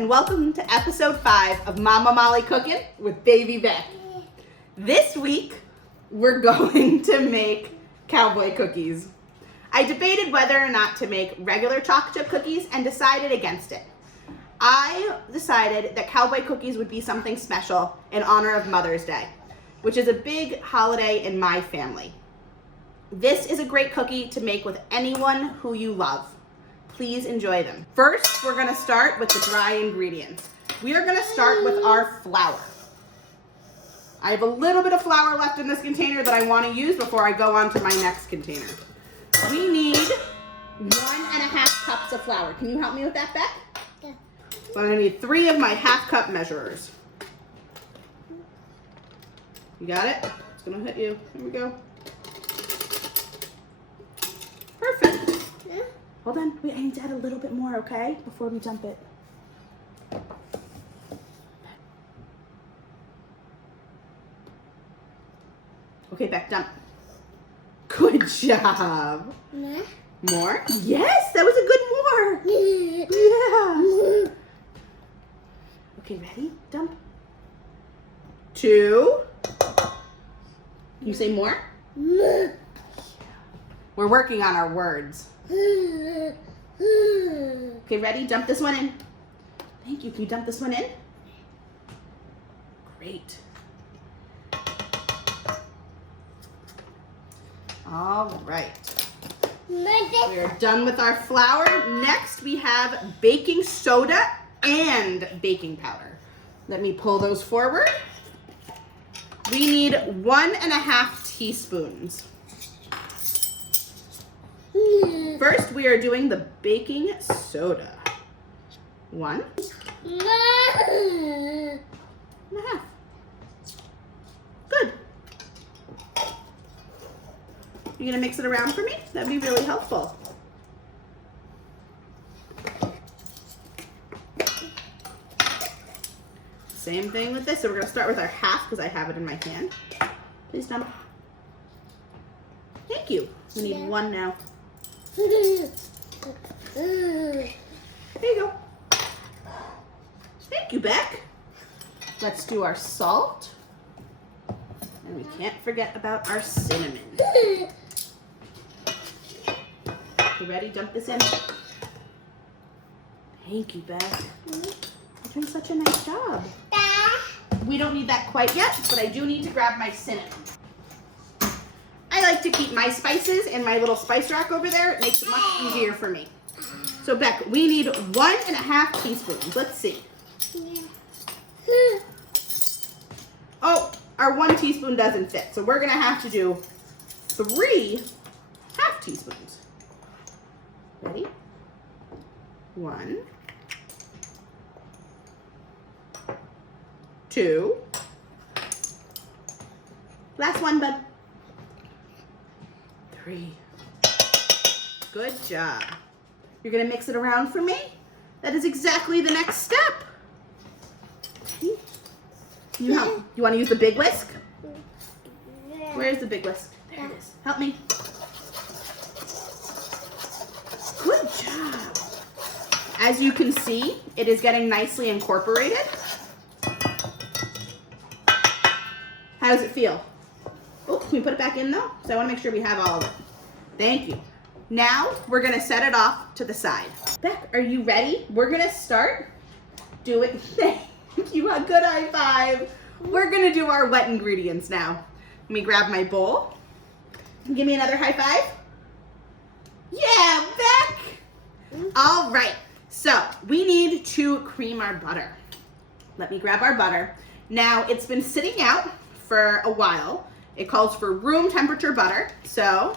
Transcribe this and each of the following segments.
and welcome to episode 5 of Mama Molly Cookin' with Baby Beck. This week, we're going to make Cowboy Cookies. I debated whether or not to make regular chocolate chip cookies and decided against it. I decided that Cowboy Cookies would be something special in honor of Mother's Day, which is a big holiday in my family. This is a great cookie to make with anyone who you love. Please enjoy them. First, we're gonna start with the dry ingredients. We are gonna start with our flour. I have a little bit of flour left in this container that I wanna use before I go on to my next container. We need 1.5 cups of flour. Can you help me with that, Beck? Yeah. So I'm gonna need 3 of my half-cup measurers. You got it? It's gonna hit you. Here we go. Perfect. Yeah. Hold on, wait, I need to add a little bit more, okay? Before we dump it. Okay, Beck, dump. Good job. Yeah. More? Yes, that was a good more. Yeah. Okay, ready? Dump. 2. Can you say more? We're working on our words. Okay, ready? Dump this one in. Thank you. Can you dump this one in? Great. All right. We are done with our flour. Next, we have baking soda and baking powder. Let me pull those forward. We need 1.5 teaspoons. First, we are doing the baking soda. 1.5. Good. You gonna mix it around for me? That'd be really helpful. Same thing with this. So we're gonna start with our half because I have it in my hand. Please dump. Thank you. We need 1 now. There you go. Thank you, Beck. Let's do our salt. And we can't forget about our cinnamon. You ready? Dump this in. Thank you, Beck. You're doing such a nice job. We don't need that quite yet, but I do need to grab my cinnamon. I like to keep my spices in my little spice rack over there. It makes it much easier for me. So, Beck, we need 1.5 teaspoons. Let's see. Oh, our 1 teaspoon doesn't fit. So we're gonna have to do 3 half teaspoons. Ready? 1, 2. Last one, bud. 3. Good job. You're gonna mix it around for me? That is exactly the next step. Ready? You wanna use the big whisk? Where's the big whisk? There it is. Help me. Good job. As you can see, it is getting nicely incorporated. How does it feel? Oh, can we put it back in though? So I want to make sure we have all of it. Thank you. Now we're going to set it off to the side. Beck, are you ready? We're going to start doing, thank you, a good high five. We're going to do our wet ingredients now. Let me grab my bowl. Give me another high five. Yeah, Beck. All right. So we need to cream our butter. Let me grab our butter. Now it's been sitting out for a while. It calls for room temperature butter. So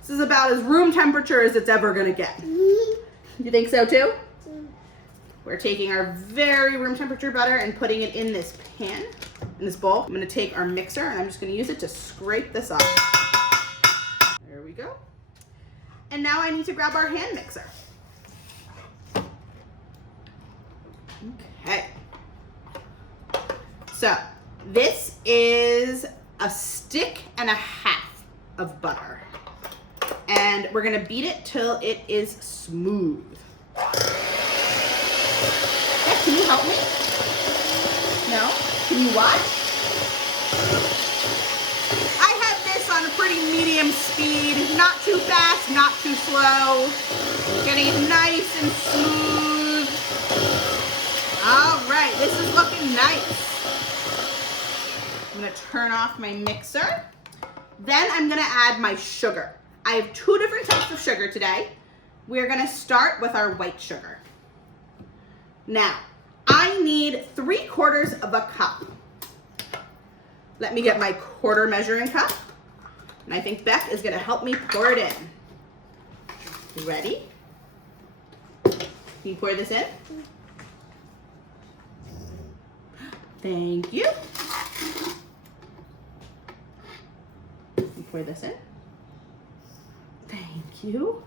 this is about as room temperature as it's ever gonna get. You think so too? We're taking our very room temperature butter and putting it in this pan, in this bowl. I'm gonna take our mixer and I'm just gonna use it to scrape this off. There we go. And now I need to grab our hand mixer. Okay. So this is a stick and a half of butter. And we're gonna beat it till it is smooth. Okay. Can you watch? I have this on a pretty medium speed, not too fast, not too slow. Getting it nice and smooth. All right, this is looking nice. I'm gonna turn off my mixer. Then I'm gonna add my sugar. I have 2 different types of sugar today. We're gonna start with our white sugar. Now, I need 3/4 of a cup. Let me get my quarter measuring cup. And I think Beck is gonna help me pour it in. You ready? Can you pour this in? Thank you. Can you pour this in? Thank you.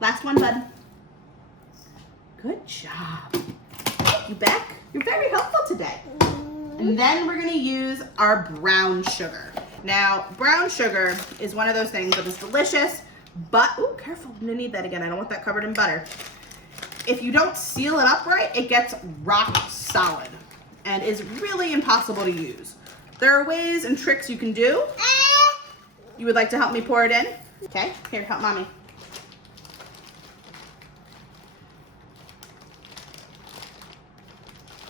Last one, bud. Good job. Thank you, Beck. You're very helpful today. And then we're gonna use our brown sugar. Now, brown sugar is one of those things that is delicious, but, oh, careful, I'm gonna need that again. I don't want that covered in butter. If you don't seal it up right, it gets rock solid and is really impossible to use. There are ways and tricks you can do. You would like to help me pour it in? Okay, here, help mommy.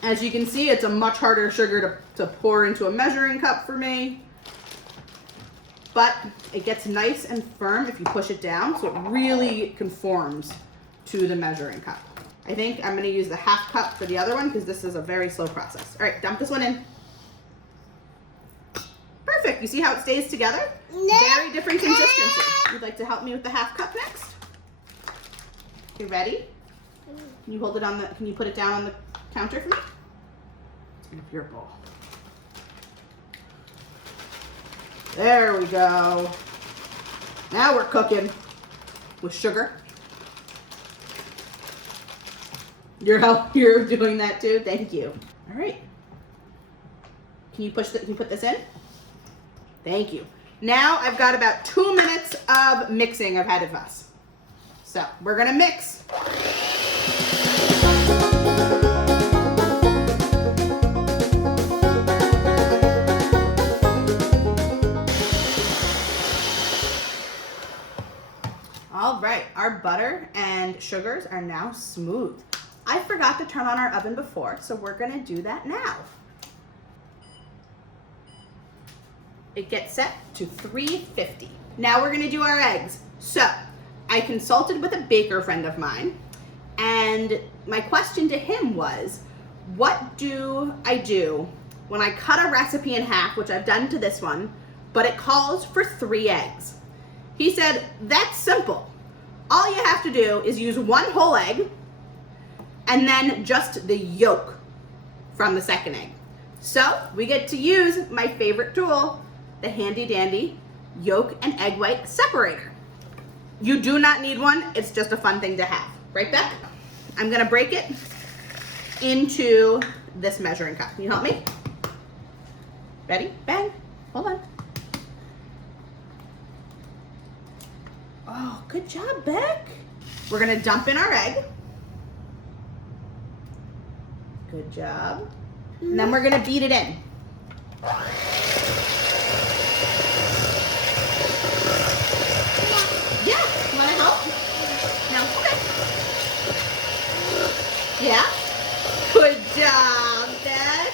As you can see, it's a much harder sugar to pour into a measuring cup for me, but it gets nice and firm if you push it down, so it really conforms to the measuring cup. I think I'm gonna use the 1/2 cup for the other one because this is a very slow process. All right, dump this one in. Perfect, you see how it stays together? Very different consistency. You'd like to help me with the 1/2 cup next? You ready? Can you hold it on can you put it down on the counter for me? It's your bowl. There we go. Now we're cooking with sugar. You're doing that too? Thank you. All right. Can you put this in? Thank you. Now I've got about 2 minutes of mixing ahead of us. So we're gonna mix. All right, our butter and sugars are now smooth. I forgot to turn on our oven before, so we're gonna do that now. It gets set to 350. Now we're gonna do our eggs. So I consulted with a baker friend of mine, and my question to him was, what do I do when I cut a recipe in half, which I've done to this one, but it calls for 3 eggs? He said, that's simple. All you have to do is use 1 whole egg and then just the yolk from the second egg. So we get to use my favorite tool, the handy dandy yolk and egg white separator. You do not need one, it's just a fun thing to have. Right, Beck? I'm gonna break it into this measuring cup. Can you help me? Ready? Bang. Hold on. Oh, good job, Beck. We're gonna dump in our egg. Good job. And then we're gonna beat it in. Yeah, you wanna help? No, okay. Yeah? Good job, Beck.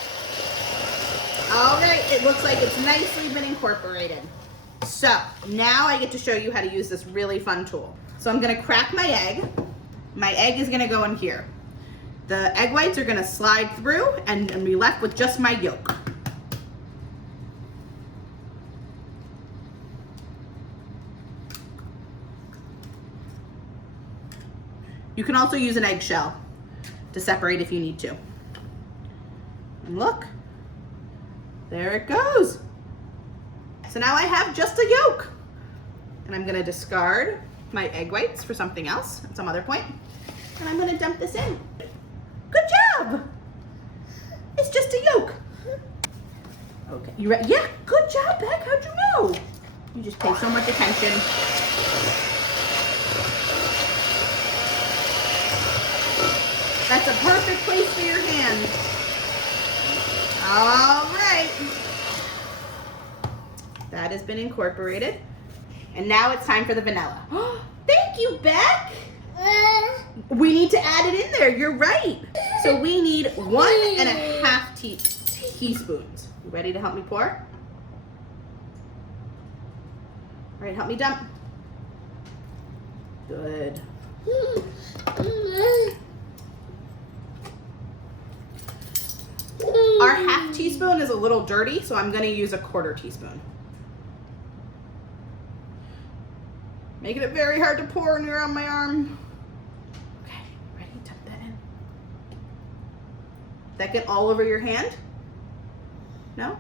All right, it looks like it's nicely been incorporated. So now I get to show you how to use this really fun tool. So I'm gonna crack my egg. My egg is gonna go in here. The egg whites are gonna slide through and be left with just my yolk. You can also use an eggshell to separate if you need to. And look, there it goes. So now I have just a yolk. And I'm gonna discard my egg whites for something else at some other point. And I'm gonna dump this in. Good job. It's just a yolk. Okay, you ready? Yeah, good job, Beck. How'd you know? You just pay so much attention. That's a perfect place for your hand. All right. That has been incorporated. And now it's time for the vanilla. Thank you, Beck. We need to add it in there. You're right. So we need 1.5 teaspoons. You ready to help me pour? All right, help me dump. Good. Our 1/2 teaspoon is a little dirty, so I'm going to use a 1/4 teaspoon. Making it very hard to pour when you're on my arm. Okay, ready? Dump that in. That get all over your hand? No?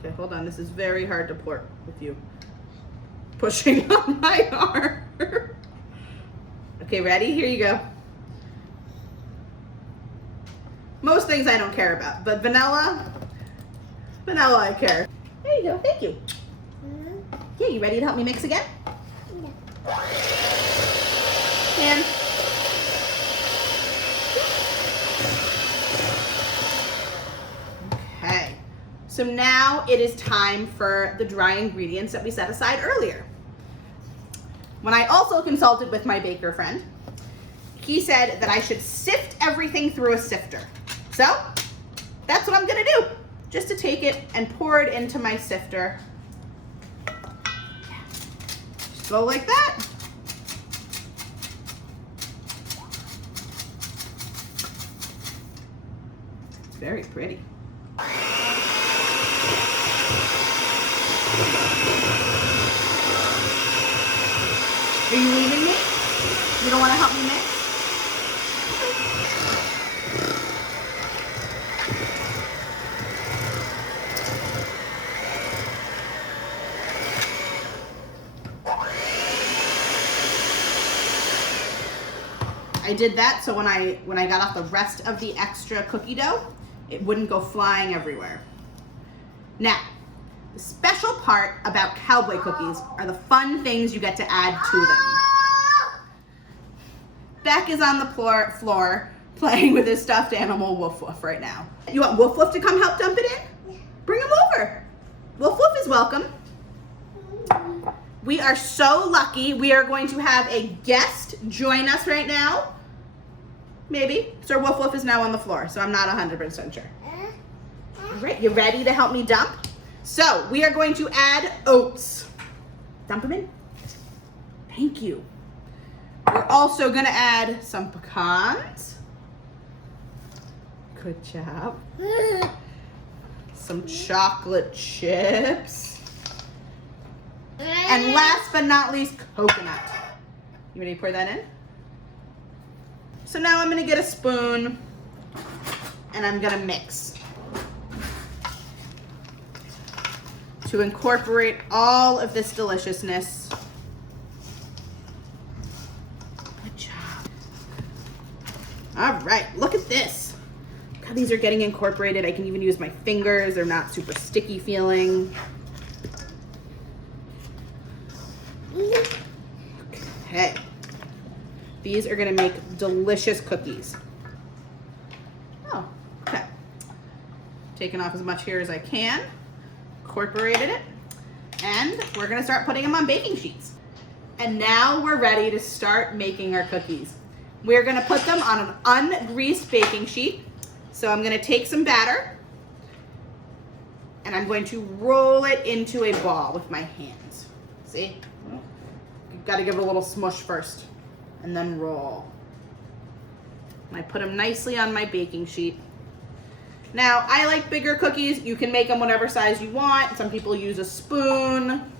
Okay, hold on. This is very hard to pour with you pushing on my arm. Okay, ready? Here you go. Most things I don't care about, but vanilla I care. There you go. Thank you. Yeah, you ready to help me mix again? Yeah. And okay. So now it is time for the dry ingredients that we set aside earlier. When I also consulted with my baker friend, he said that I should sift everything through a sifter. So that's what I'm gonna do. Just to take it and pour it into my sifter. Just go like that. It's very pretty. Are you leaving me? You don't want to help me mix? I did that so when I got off the rest of the extra cookie dough, it wouldn't go flying everywhere. Now, the special part about Cowboy Cookies are the fun things you get to add to them. Beck is on the floor playing with his stuffed animal Woof Woof right now. You want Woof Woof to come help dump it in? Yeah. Bring him over. Woof Woof is welcome. We are so lucky. We are going to have a guest join us right now. Maybe. Sir Woof Woof is now on the floor, so I'm not 100% sure. All right, you ready to help me dump? So we are going to add oats. Dump them in. Thank you. We're also gonna add some pecans. Good job. Some chocolate chips. And last but not least, coconut. You ready to pour that in? So now I'm gonna get a spoon and I'm gonna mix to incorporate all of this deliciousness. Good job. All right, look at this. Look how these are getting incorporated. I can even use my fingers. They're not super sticky feeling. Okay. These are gonna make delicious cookies. Oh, okay. Taking off as much here as I can. Incorporated it. And we're gonna start putting them on baking sheets. And now we're ready to start making our cookies. We're gonna put them on an ungreased baking sheet. So I'm gonna take some batter and I'm going to roll it into a ball with my hands. See? You've got to give it a little smush first and then roll. And I put them nicely on my baking sheet. Now, I like bigger cookies. You can make them whatever size you want. Some people use a spoon.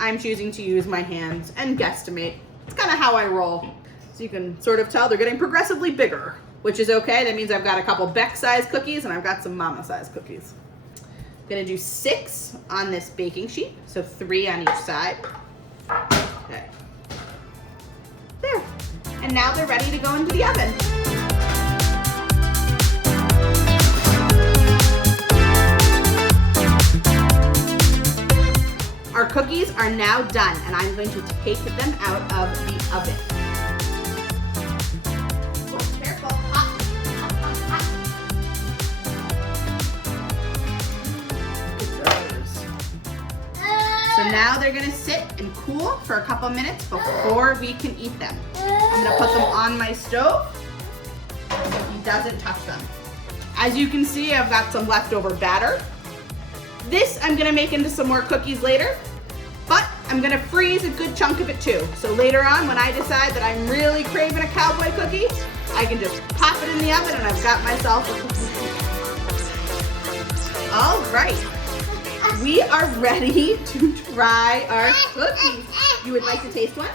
I'm choosing to use my hands and guesstimate. It's kind of how I roll. So you can sort of tell they're getting progressively bigger, which is okay. That means I've got a couple Beck-sized cookies and I've got some mama-sized cookies. I'm gonna do 6 on this baking sheet, so 3 on each side. Okay. There. And now they're ready to go into the oven. Our cookies are now done, and I'm going to take them out of the oven. So now they're gonna sit and cool for a couple minutes before we can eat them. I'm gonna put them on my stove so he doesn't touch them. As you can see, I've got some leftover batter. This I'm gonna make into some more cookies later, but I'm gonna freeze a good chunk of it too. So later on, when I decide that I'm really craving a cowboy cookie, I can just pop it in the oven and I've got myself a cookie. All right, we are ready to try our cookies. You would like to taste one?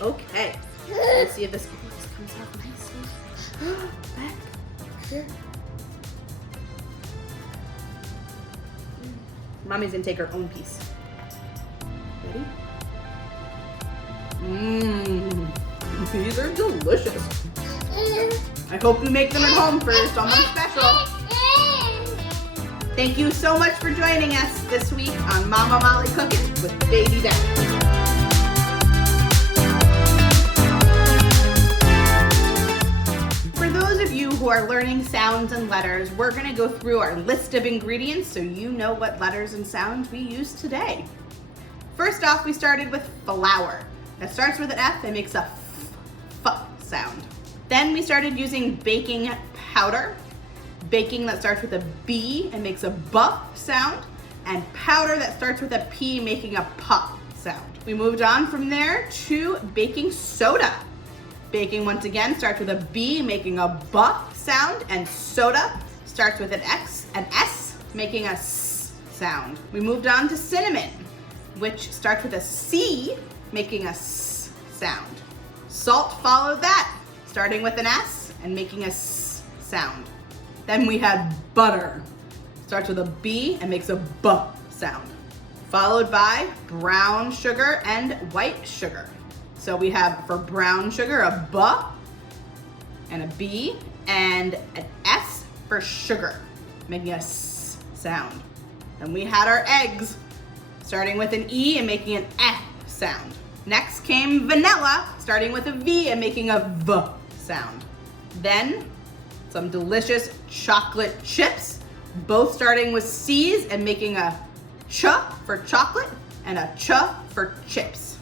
Okay, let's see if this comes out nicely. Back here. Mommy's gonna take her own piece. Ready? Mmm, these are delicious. I hope you make them at home for someone special. Thank you so much for joining us this week on Mama Molly Cookin' with Baby Beck. For those of you who are learning sounds and letters, we're going to go through our list of ingredients so you know what letters and sounds we use today. First off, we started with flour. That starts with an F and makes a f sound. Then we started using baking powder. Baking that starts with a B and makes a B sound, and powder that starts with a P making a P sound. We moved on from there to baking soda. Baking once again starts with a B making a B sound, and soda starts with an X and S making a S sound. We moved on to cinnamon, which starts with a C making a S sound. Salt followed that, starting with an S and making a S sound. Then we had butter. Starts with a B and makes a B sound. Followed by brown sugar and white sugar. So we have for brown sugar a B and a B and an S for sugar, making a S sound. Then we had our eggs, starting with an E and making an E sound. Next came vanilla, starting with a V and making a V sound. Then some delicious chocolate chips, both starting with C's and making a ch for chocolate and a ch for chips.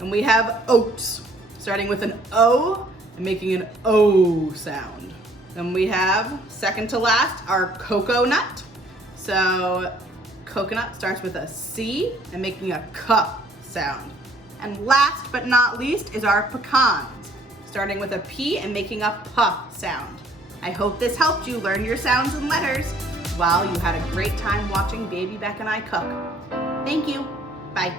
And we have oats, starting with an O and making an O sound. Then we have, second to last, our cocoa nut. So coconut starts with a C and making a K sound. And last but not least is our pecans, starting with a P and making a P sound. I hope this helped you learn your sounds and letters while you had a great time watching Baby Beck and I cook. Thank you. Bye.